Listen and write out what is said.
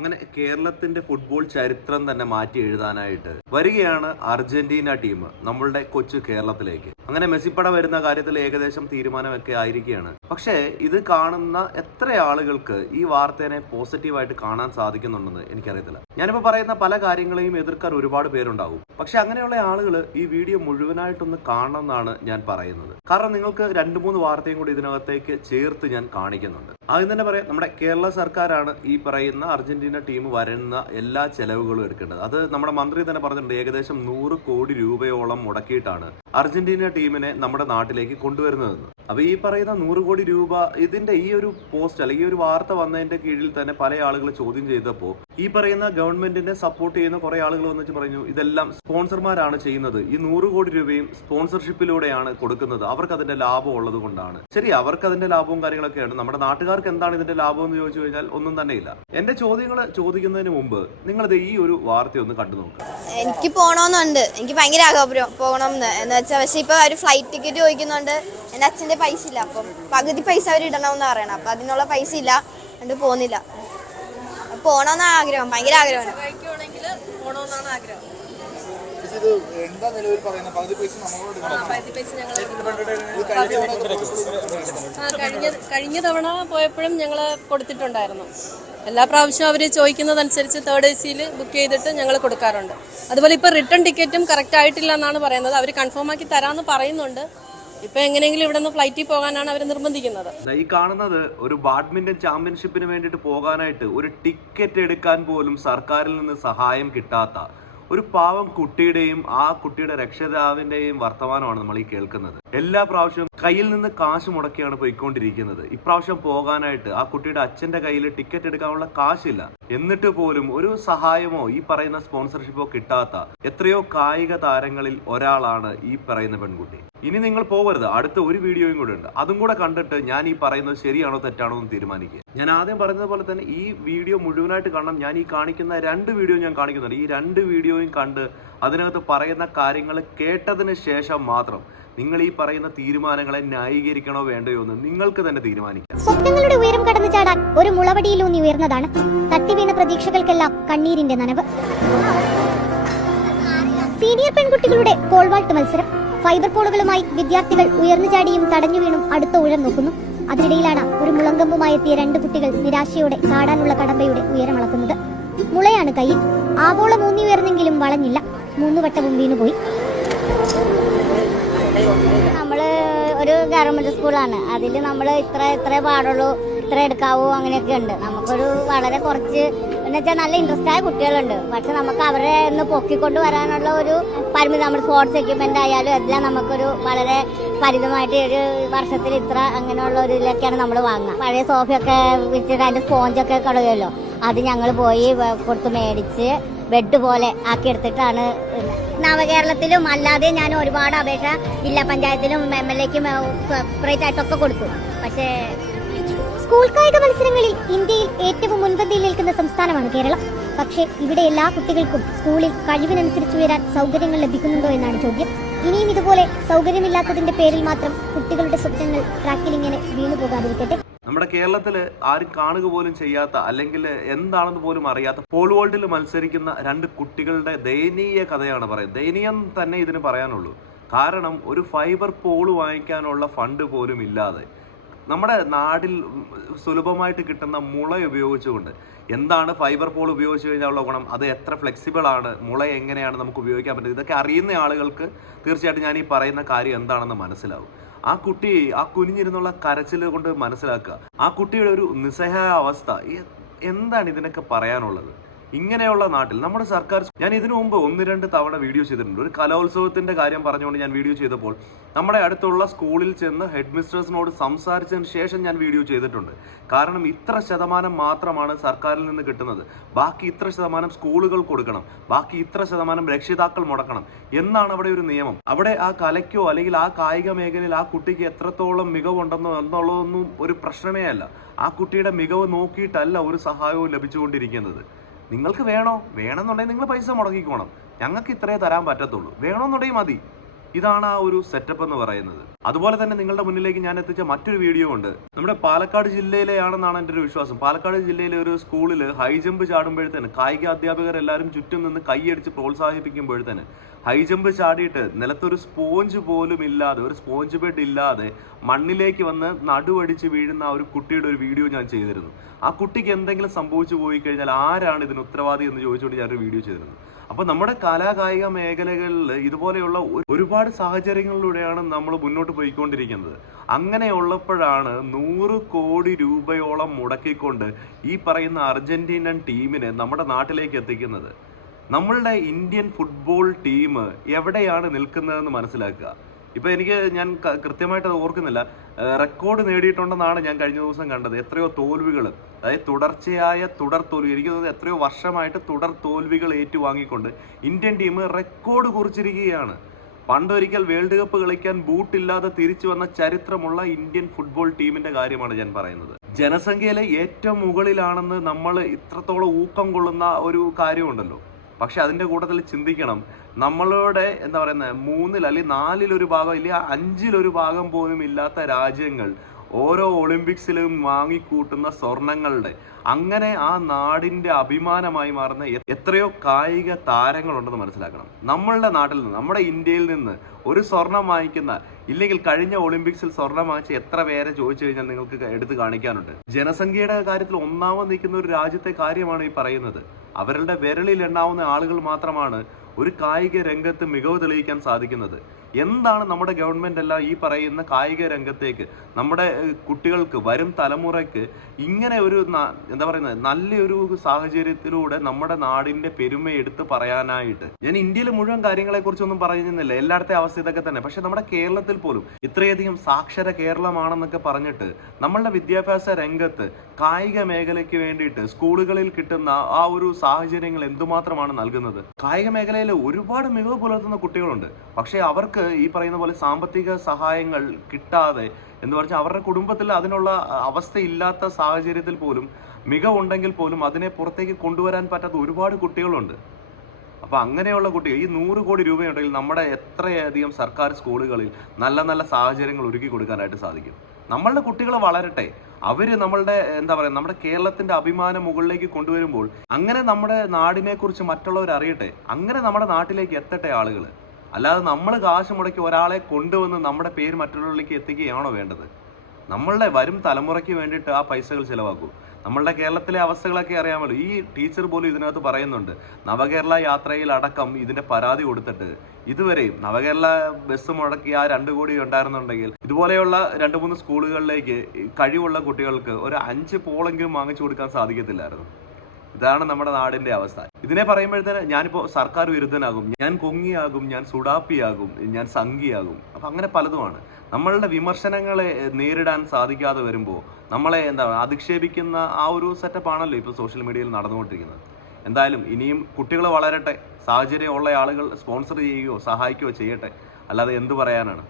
അങ്ങനെ കേരളത്തിന്റെ ഫുട്ബോൾ ചരിത്രം തന്നെ മാറ്റി എഴുതാനായിട്ട് വരികയാണ് അർജന്റീന ടീം നമ്മളുടെ കൊച്ചു കേരളത്തിലേക്ക്. അങ്ങനെ മെസ്സിപ്പട വരുന്ന കാര്യത്തിൽ ഏകദേശം തീരുമാനമൊക്കെ ആയിരിക്കുകയാണ്. പക്ഷേ ഇത് കാണുന്ന എത്ര ആളുകൾക്ക് ഈ വാർത്തേനെ പോസിറ്റീവായിട്ട് കാണാൻ സാധിക്കുന്നുണ്ടെന്ന് എനിക്കറിയത്തില്ല. ഞാനിപ്പോൾ പറയുന്ന പല കാര്യങ്ങളെയും എതിർക്കാൻ ഒരുപാട് പേരുണ്ടാവും പക്ഷെ അങ്ങനെയുള്ള ആളുകൾ ഈ വീഡിയോ മുഴുവനായിട്ടൊന്ന് കാണണം എന്നാണ് ഞാൻ പറയുന്നത്. കാരണം നിങ്ങൾക്ക് രണ്ട് മൂന്ന് വാർത്തയും കൂടി ഇതിനകത്തേക്ക് ചേർത്ത് ഞാൻ കാണിക്കുന്നുണ്ട്. ആദ്യം തന്നെ പറയാം നമ്മുടെ കേരള സർക്കാരാണ് ഈ പറയുന്ന അർജന്റീന ടീം വരുന്ന എല്ലാ ചെലവുകളും എടുക്കേണ്ടത്. അത് നമ്മുടെ മന്ത്രി തന്നെ പറഞ്ഞിട്ടുണ്ട് ഏകദേശം നൂറ് കോടി രൂപയോളം മുടക്കിയിട്ടാണ്. അർജന്റീന ടീമിനെ നമ്മുടെ നാട്ടിലേക്ക് കൊണ്ടുവരുന്നതെന്ന്. അപ്പൊ ഈ പറയുന്ന നൂറ് കോടി രൂപ ഇതിന്റെ ഈ ഒരു പോസ്റ്റ് അല്ലെങ്കിൽ ഒരു വാർത്ത വന്നതിന്റെ കീഴിൽ തന്നെ പല ആളുകൾ ചോദ്യം ചെയ്തപ്പോൾ ഈ പറയുന്ന ഗവൺമെന്റിനെ സപ്പോർട്ട് ചെയ്യുന്ന കുറെ ആളുകൾ വന്നിട്ട് പറഞ്ഞു ഇതെല്ലാം സ്പോൺസർമാരാണ് ചെയ്യുന്നത്. ഈ നൂറ് കോടി രൂപയും സ്പോൺസർഷിപ്പിലൂടെയാണ് കൊടുക്കുന്നത്. അവർക്ക് അതിന്റെ ലാഭം ഉള്ളത് കൊണ്ടാണ്. ശരി അവർക്ക് അതിന്റെ ലാഭവും കാര്യങ്ങളൊക്കെയാണ് നമ്മുടെ നാട്ടുകാർക്ക് എന്താണ് ഇതിന്റെ ലാഭം എന്ന് ചോദിച്ചു കഴിഞ്ഞാൽ ഒന്നും തന്നെ ഇല്ല എന്റെ ചോദ്യങ്ങൾ ചോദിക്കുന്നതിന് മുമ്പ് നിങ്ങളിത് ഈ ഒരു വാർത്ത ഒന്ന് കണ്ടു നോക്കുക എനിക്ക് പോകണമെന്നുണ്ട് എനിക്ക് ഭയങ്കര ആഗ്രഹം പോകണം എന്ന് വെച്ചാൽ പക്ഷെ ഇപ്പൊ അവർ ഫ്ലൈറ്റ് ടിക്കറ്റ് ചോദിക്കുന്നുണ്ട് എന്റെ അച്ഛന്റെ പൈസ ഇല്ല. അപ്പം പകുതി പൈസ അവർ ഇടണമെന്ന് പറയണം. അപ്പൊ അതിനുള്ള പൈസ ഇല്ല. എന്നിട്ട് പോന്നില്ല പോണോന്ന ആഗ്രഹം. ഭയങ്കര ആഗ്രഹമാണ്. കഴിഞ്ഞ തവണ പോയപ്പോഴും ഞങ്ങൾ കൊടുത്തിട്ടുണ്ടായിരുന്നു. എല്ലാ പ്രാവശ്യവും അവർ ചോദിക്കുന്നതനുസരിച്ച് തേർഡ് എ സിയിൽ ബുക്ക് ചെയ്തിട്ട് ഞങ്ങൾ കൊടുക്കാറുണ്ട്. അതുപോലെ ഇപ്പോൾ റിട്ടേൺ ടിക്കറ്റും കറക്റ്റ് ആയിട്ടില്ല എന്നാണ് പറയുന്നത്. അവർ കൺഫേം ആക്കി തരാമെന്ന് പറയുന്നുണ്ട്. ഇപ്പൊ എങ്ങനെയെങ്കിലും ഇവിടെ നിന്ന് ഫ്ലൈറ്റിൽ പോകാനാണ് അവർ നിർബന്ധിക്കുന്നത്. ഈ കാണുന്നത് ഒരു ബാഡ്മിന്റൺ ചാമ്പ്യൻഷിപ്പിന് വേണ്ടിയിട്ട് പോകാനായിട്ട് ഒരു ടിക്കറ്റ് എടുക്കാൻ പോലും സർക്കാരിൽ നിന്ന് സഹായം കിട്ടാത്ത ഒരു പാവം കുട്ടിയുടെയും ആ കുട്ടിയുടെ രക്ഷിതാവിന്റെയും വർത്തമാനമാണ് നമ്മൾ ഈ കേൾക്കുന്നത്. എല്ലാ പ്രാവശ്യവും കയ്യിൽ നിന്ന് കാശ് മുടക്കിയാണ് പോയിക്കൊണ്ടിരിക്കുന്നത്. ഇപ്രാവശ്യം പോകാനായിട്ട് ആ കുട്ടിയുടെ അച്ഛന്റെ കയ്യിൽ ടിക്കറ്റ് എടുക്കാനുള്ള കാശില്ല. എന്നിട്ട് പോലും ഒരു സഹായമോ ഈ പറയുന്ന സ്പോൺസർഷിപ്പോ കിട്ടാത്ത എത്രയോ കായിക താരങ്ങളിൽ ഒരാളാണ് ഈ പറയുന്ന പെൺകുട്ടി. ഇനി നിങ്ങൾ പോകരുത് അടുത്ത ഒരു വീഡിയോയും കൂടെ ഉണ്ട്. അതും കൂടെ കണ്ടിട്ട് ഞാൻ ഈ പറയുന്നത് ശരിയാണോ തെറ്റാണോ എന്ന് തീരുമാനിക്കുക. ഞാൻ ആദ്യം പറഞ്ഞതുപോലെ തന്നെ ഈ വീഡിയോ മുഴുവനായിട്ട് കാണണം. ഞാൻ ഈ കാണിക്കുന്ന രണ്ട് വീഡിയോ ഞാൻ കാണിക്കുന്നുണ്ട്. ഈ രണ്ട് വീഡിയോയും കണ്ട് അതിനകത്ത് പറയുന്ന കാര്യങ്ങൾ കേട്ടതിന് ശേഷം മാത്രം നിങ്ങൾ ഈ പറയുന്ന തീരുമാനങ്ങളെ ന്യായീകരിക്കണോ വേണ്ടയോ എന്ന് നിങ്ങൾക്ക് തന്നെ തീരുമാനിക്കാം. സ്വപ്നങ്ങളുടെ ഉയരം കടന്നു ചാടാൻ ഒരു മുളവടിയിലൂന്നി ഉയർന്നതാണ്. തട്ടിവീണ പ്രതീക്ഷകൾക്കെല്ലാം കണ്ണീരിന്റെ നനവ്. സീനിയർ പെൺകുട്ടികളുടെ മത്സരം. ഫൈബർ പോളുകളുമായി വിദ്യാർത്ഥികൾ തടഞ്ഞു വീണും അടുത്ത ഉയരം നോക്കുന്നു. അതിനിടയിലാണ് ഒരു മുളങ്കമ്പുമായി എത്തിയ രണ്ട് കുട്ടികൾ നിരാശയോടെ ചാടാനുള്ള കടമ്പയുടെ ഉയരമളക്കുന്നത് മുളയാണ് കയ്യിൽ. ആവോളം ഊന്നി ഉയർന്നെങ്കിലും വളഞ്ഞില്ല. മൂന്നു വട്ടവും വീണുപോയി നമ്മൾ ഒരു ഗവൺമെന്റ് സ്കൂളാണ്. അതിൽ നമ്മൾ ഇത്ര ഇത്ര പാടുള്ളൂ ഇത്ര എടുക്കാവൂ അങ്ങനെയൊക്കെ ഉണ്ട്. നമുക്കൊരു വളരെ കുറച്ച് എന്നുവെച്ചാൽ നല്ല ഇൻട്രസ്റ്റ് ആയ കുട്ടികളുണ്ട്. പക്ഷെ നമുക്ക് അവരെ ഒന്ന് പൊക്കിക്കൊണ്ട് വരാനുള്ള ഒരു പരിമിതി നമ്മൾ സ്പോർട്സ് എക്യുപ്മെന്റ് ആയാലും എല്ലാം നമുക്കൊരു വളരെ പരിമിതമായിട്ട് ഒരു വർഷത്തിൽ ഇത്ര അങ്ങനെയുള്ള ഒരു ഇതിലൊക്കെയാണ് നമ്മൾ വാങ്ങുക. പഴയ സോഫയൊക്കെ വിറ്റിട്ട് അതിന്റെ സ്പോഞ്ചൊക്കെ കളയുമല്ലോ. അത് ഞങ്ങൾ പോയി കൊടുത്ത് മേടിച്ച് ബെഡ് പോലെ ആക്കി എടുത്തിട്ടാണ് നവകേരളത്തിലും അല്ലാതെ ഞാൻ ഒരുപാട് അപേക്ഷ ജില്ലാ പഞ്ചായത്തിലും എം എൽ എക്കും സെപ്പറേറ്റ് ആയിട്ടൊക്കെ കൊടുത്തു. പക്ഷേ സ്കൂൾ കായിക മത്സരങ്ങളിൽ ഇന്ത്യയിൽ ഏറ്റവും മുൻപന്തിയിൽ നിൽക്കുന്ന സംസ്ഥാനമാണ് കേരളം. പക്ഷേ ഇവിടെ എല്ലാ കുട്ടികൾക്കും സ്കൂളിൽ കഴിവിനനുസരിച്ച് ഉയരാൻ സൗകര്യങ്ങൾ ലഭിക്കുന്നുണ്ടോ എന്നാണ് ചോദ്യം. ഇനിയും ഇതുപോലെ സൗകര്യമില്ലാത്തതിന്റെ പേരിൽ മാത്രം കുട്ടികളുടെ സ്വപ്നങ്ങൾ ട്രാക്കിൽ ഇങ്ങനെ നമ്മുടെ കേരളത്തിൽ ആരും കാണുക പോലും ചെയ്യാത്ത അല്ലെങ്കിൽ എന്താണെന്ന് പോലും അറിയാത്ത പോൾ മത്സരിക്കുന്ന രണ്ട് കുട്ടികളുടെ ദയനീയ കഥയാണ് പറയുന്നത്. ദയനീയം തന്നെ ഇതിന് പറയാനുള്ളൂ. കാരണം ഒരു ഫൈബർ പോൾ വാങ്ങിക്കാനുള്ള ഫണ്ട് പോലും ഇല്ലാതെ നമ്മുടെ നാടിൽ സുലഭമായിട്ട് കിട്ടുന്ന മുള ഉപയോഗിച്ചുകൊണ്ട് എന്താണ് ഫൈബർ പോൾ ഉപയോഗിച്ച് കഴിഞ്ഞാലുള്ള ഗുണം? അത് എത്ര ഫ്ലെക്സിബിൾ ആണ്? മുള എങ്ങനെയാണ് നമുക്ക് ഉപയോഗിക്കാൻ പറ്റുന്നത്? ഇതൊക്കെ അറിയുന്ന ആളുകൾക്ക് തീർച്ചയായിട്ടും ഞാൻ ഈ പറയുന്ന കാര്യം എന്താണെന്ന് മനസ്സിലാവും. ആ കുട്ടി ആ കുനിഞ്ഞിരുന്നുള്ള കരച്ചിൽ കൊണ്ട് മനസ്സിലാക്കുക. ആ കുട്ടിയുടെ ഒരു നിസ്സഹായ അവസ്ഥ എന്താണ് ഇതിനൊക്കെ പറയാനുള്ളത്? ഇങ്ങനെയുള്ള നാട്ടിൽ നമ്മുടെ സർക്കാർ ഞാൻ ഇതിനു മുമ്പ് ഒന്ന് രണ്ട് തവണ വീഡിയോ ചെയ്തിട്ടുണ്ട്. ഒരു കലോത്സവത്തിന്റെ കാര്യം പറഞ്ഞുകൊണ്ട് ഞാൻ വീഡിയോ ചെയ്തപ്പോൾ നമ്മുടെ അടുത്തുള്ള സ്കൂളിൽ ചെന്ന് ഹെഡ് മിസ്റ്റേഴ്സിനോട് സംസാരിച്ചതിന് ശേഷം ഞാൻ വീഡിയോ ചെയ്തിട്ടുണ്ട്. കാരണം ഇത്ര ശതമാനം മാത്രമാണ് സർക്കാരിൽ നിന്ന് കിട്ടുന്നത്. ബാക്കി ഇത്ര ശതമാനം സ്കൂളുകൾ കൊടുക്കണം. ബാക്കി ഇത്ര ശതമാനം രക്ഷിതാക്കൾ മുടക്കണം. എന്നാണ് അവിടെ ഒരു നിയമം. അവിടെ ആ കലയ്ക്കോ അല്ലെങ്കിൽ ആ കായിക മേഖലയിൽ ആ കുട്ടിക്ക് എത്രത്തോളം മികവുണ്ടെന്നോ എന്നുള്ളതൊന്നും ഒരു പ്രശ്നമേ അല്ല ആ കുട്ടിയുടെ മികവ് നോക്കിയിട്ടല്ല ഒരു സഹായവും ലഭിച്ചുകൊണ്ടിരിക്കുന്നത്. നിങ്ങൾക്ക് വേണോ? വേണമെന്നുണ്ടെങ്കിൽ നിങ്ങൾ പൈസ മുടക്കിക്കോണം. ഞങ്ങൾക്ക് ഇത്രേ തരാൻ പറ്റത്തുള്ളൂ. വേണമെന്നുണ്ടെങ്കിൽ മതി. ഇതാണ് ആ ഒരു സെറ്റപ്പ് എന്ന് പറയുന്നത്. അതുപോലെ തന്നെ നിങ്ങളുടെ മുന്നിലേക്ക് ഞാൻ എത്തിച്ച മറ്റൊരു വീഡിയോ ഉണ്ട്. നമ്മുടെ പാലക്കാട് ജില്ലയിലെയാണെന്നാണ് എന്റെ ഒരു വിശ്വാസം. പാലക്കാട് ജില്ലയിലെ ഒരു സ്കൂളിൽ ഹൈ ജമ്പ് ചാടുമ്പോഴത്തേന് കായിക അധ്യാപകർ എല്ലാവരും ചുറ്റും നിന്ന് കൈയടിച്ച് പ്രോത്സാഹിപ്പിക്കുമ്പോഴത്തേന് ഹൈ ജമ്പ് ചാടിയിട്ട് നിലത്തൊരു സ്പോഞ്ച് പോലും ഇല്ലാതെ ഒരു സ്പോഞ്ച് ബെഡ് ഇല്ലാതെ മണ്ണിലേക്ക് വന്ന് നടുവടിച്ച് വീഴുന്ന ഒരു കുട്ടിയുടെ ഒരു വീഡിയോ ഞാൻ ചെയ്തിരുന്നു. ആ കുട്ടിക്ക് എന്തെങ്കിലും സംഭവിച്ചു പോയി കഴിഞ്ഞാൽ ആരാണ് ഇതിന് ഉത്തരവാദി എന്ന് ചോദിച്ചുകൊണ്ട് ഞാനൊരു വീഡിയോ ചെയ്തിരുന്നു. അപ്പോൾ നമ്മുടെ കലാകായിക മേഖലകളിൽ ഇതുപോലെയുള്ള ഒരുപാട് സാഹചര്യങ്ങളിലൂടെയാണ് നമ്മൾ മുന്നോട്ട് പോയിക്കൊണ്ടിരിക്കുന്നത്. അങ്ങനെയുള്ളപ്പോഴാണ് നൂറ് കോടി രൂപയോളം മുടക്കിക്കൊണ്ട് ഈ പറയുന്ന അർജന്റീനൻ ടീമിനെ നമ്മുടെ നാട്ടിലേക്ക് എത്തിക്കുന്നത്. നമ്മളുടെ ഇന്ത്യൻ ഫുട്ബോൾ ടീം എവിടെയാണ് നിൽക്കുന്നതെന്ന് മനസ്സിലാക്കുക. ഇപ്പൊ എനിക്ക് ഞാൻ കൃത്യമായിട്ട് അത് ഓർക്കുന്നില്ല. റെക്കോർഡ് നേടിയിട്ടുണ്ടെന്നാണ് ഞാൻ കഴിഞ്ഞ ദിവസം കണ്ടത്. എത്രയോ തോൽവികൾ അതായത് തുടർച്ചയായ തുടർ തോൽവി എനിക്ക് തോന്നുന്നത് എത്രയോ വർഷമായിട്ട് തുടർ തോൽവികൾ ഏറ്റുവാങ്ങിക്കൊണ്ട് ഇന്ത്യൻ ടീം റെക്കോർഡ് കുറിച്ചിരിക്കുകയാണ്. പണ്ടൊരിക്കൽ വേൾഡ് കപ്പ് കളിക്കാൻ ബൂട്ടില്ലാതെ തിരിച്ചു വന്ന ചരിത്രമുള്ള ഇന്ത്യൻ ഫുട്ബോൾ ടീമിന്റെ കാര്യമാണ് ഞാൻ പറയുന്നത്. ജനസംഖ്യയിലെ ഏറ്റവും മുകളിലാണെന്ന് നമ്മൾ ഇത്രത്തോളം ഊക്കം കൊള്ളുന്ന ഒരു കാര്യമുണ്ടല്ലോ. പക്ഷെ അതിന്റെ കൂട്ടത്തിൽ ചിന്തിക്കണം. നമ്മളുടെ എന്താ പറയുന്നത് മൂന്നിൽ അല്ലെങ്കിൽ നാലിലൊരു ഭാഗം ഇല്ല അഞ്ചിലൊരു ഭാഗം പോലും ഇല്ലാത്ത രാജ്യങ്ങൾ. ഓരോ ഒളിമ്പിക്സിലും വാങ്ങിക്കൂട്ടുന്ന സ്വർണങ്ങളുടെ. അങ്ങനെ ആ നാടിന്റെ അഭിമാനമായി മാറുന്ന എത്രയോ കായിക താരങ്ങളുണ്ടെന്ന് മനസ്സിലാക്കണം. നമ്മളുടെ നാട്ടിൽ നിന്ന് നമ്മുടെ ഇന്ത്യയിൽ നിന്ന് ഒരു സ്വർണം വാങ്ങിക്കുന്ന ഇല്ലെങ്കിൽ കഴിഞ്ഞ ഒളിമ്പിക്സിൽ സ്വർണം വാങ്ങിച്ച എത്ര പേരെ ചോദിച്ചു കഴിഞ്ഞാൽ നിങ്ങൾക്ക് എടുത്തു കാണിക്കാനുണ്ട്. ജനസംഖ്യയുടെ കാര്യത്തിൽ ഒന്നാമത് നിൽക്കുന്ന ഒരു രാജ്യത്തെ കാര്യമാണ് ഈ പറയുന്നത്. അവരുടെ വിരലിൽ എണ്ണാവുന്ന ആളുകൾ മാത്രമാണ് ഒരു കായിക രംഗത്ത് മികവ് തെളിയിക്കാൻ സാധിക്കുന്നത്. എന്താണ് നമ്മുടെ ഗവൺമെന്റ് എല്ലാം ഈ പറയുന്ന കായിക രംഗത്തേക്ക് നമ്മുടെ കുട്ടികൾക്ക് വരും തലമുറയ്ക്ക് ഇങ്ങനെ ഒരു എന്താ പറയുന്നത് നല്ലൊരു സാഹചര്യത്തിലൂടെ നമ്മുടെ നാടിന്റെ പെരുമ എടുത്ത് പറയാനായിട്ട്? ഞാൻ ഇന്ത്യയിൽ മുഴുവൻ കാര്യങ്ങളെക്കുറിച്ചൊന്നും പറയുന്നില്ല എല്ലായിടത്തെ അവസ്ഥ ഇതൊക്കെ തന്നെ. പക്ഷെ നമ്മുടെ കേരളത്തിൽ പോലും ഇത്രയധികം സാക്ഷര കേരളമാണെന്നൊക്കെ പറഞ്ഞിട്ട് നമ്മളുടെ വിദ്യാഭ്യാസ രംഗത്ത് കായിക മേഖലയ്ക്ക് വേണ്ടിയിട്ട് സ്കൂളുകളിൽ കിട്ടുന്ന ആ ഒരു സാഹചര്യങ്ങൾ എന്തുമാത്രമാണ് നൽകുന്നത്? കായിക മേഖലയിൽ ഒരുപാട് മികവ് പുലർത്തുന്ന കുട്ടികളുണ്ട്. പക്ഷേ അവർക്ക് ഈ പറയുന്ന പോലെ സാമ്പത്തിക സഹായങ്ങൾ കിട്ടാതെ എന്ന് പറഞ്ഞാൽ അവരുടെ കുടുംബത്തിൽ അതിനുള്ള അവസ്ഥയില്ലാത്ത സാഹചര്യത്തിൽ പോലും മികവുണ്ടെങ്കിൽ പോലും അതിനെ പുറത്തേക്ക് കൊണ്ടുവരാൻ പറ്റാത്ത ഒരുപാട് കുട്ടികളുണ്ട്. അപ്പൊ അങ്ങനെയുള്ള കുട്ടികൾ ഈ നൂറ് കോടി രൂപയുണ്ടെങ്കിൽ നമ്മുടെ എത്രയധികം സർക്കാർ സ്കൂളുകളിൽ നല്ല നല്ല സാഹചര്യങ്ങൾ ഒരുക്കി കൊടുക്കാനായിട്ട് സാധിക്കും. നമ്മളുടെ കുട്ടികൾ വളരട്ടെ. അവർ നമ്മളുടെ എന്താ പറയുക നമ്മുടെ കേരളത്തിന്റെ അഭിമാനം മുകളിലേക്ക് കൊണ്ടുവരുമ്പോൾ അങ്ങനെ നമ്മുടെ നാടിനെ കുറിച്ച് മറ്റുള്ളവർ അറിയട്ടെ. അങ്ങനെ നമ്മുടെ നാട്ടിലേക്ക് എത്തട്ടെ ആളുകൾ അല്ലാതെ നമ്മൾ കാശ് മുടക്കി ഒരാളെ കൊണ്ടുവന്ന് നമ്മുടെ പേര് മറ്റുള്ളവരിലേക്ക് എത്തിക്കുകയാണോ വേണ്ടത്? നമ്മളുടെ വരും തലമുറയ്ക്ക് വേണ്ടിയിട്ട് ആ പൈസകൾ ചിലവാക്കൂ. നമ്മളുടെ കേരളത്തിലെ അവസ്ഥകളൊക്കെ അറിയാമല്ലോ. ഈ ടീച്ചർ പോലും ഇതിനകത്ത് പറയുന്നുണ്ട് നവകേരള യാത്രയിൽ അടക്കം ഇതിന്റെ പരാതി കൊടുത്തിട്ട് ഇതുവരെയും നവകേരള ബസ് മുടക്കി ആ രണ്ട് കോടി ഉണ്ടായിരുന്നുണ്ടെങ്കിൽ ഇതുപോലെയുള്ള രണ്ട് മൂന്ന് സ്കൂളുകളിലേക്ക് കഴിവുള്ള കുട്ടികൾക്ക് ഒരു അഞ്ച് പോളെങ്കിലും വാങ്ങിച്ചു കൊടുക്കാൻ സാധിക്കത്തില്ലായിരുന്നു. ഇതാണ് നമ്മുടെ നാടിന്റെ അവസ്ഥ. ഇതിനെ പറയുമ്പോഴത്തേന് ഞാനിപ്പോ സർക്കാർ വിരുദ്ധനാകും ഞാൻ കൊങ്ങിയാകും ഞാൻ സുഡാപ്പിയാകും ഞാൻ സംഘിയാകും. അപ്പൊ അങ്ങനെ പലതുമാണ്. നമ്മളുടെ വിമർശനങ്ങളെ നേരിടാൻ സാധിക്കാതെ വരുമ്പോൾ നമ്മളെ എന്താ അധിക്ഷേപിക്കുന്ന ആ ഒരു സെറ്റപ്പ് ആണല്ലോ ഇപ്പോൾ സോഷ്യൽ മീഡിയയിൽ നടന്നുകൊണ്ടിരിക്കുന്നത്. എന്തായാലും ഇനിയും കുട്ടികൾ വളരട്ടെ സാഹചര്യമുള്ള ആളുകൾ സ്പോൺസർ ചെയ്യുകയോ സഹായിക്കുകയോ ചെയ്യട്ടെ. അല്ലാതെ എന്ത് പറയാനാണ്?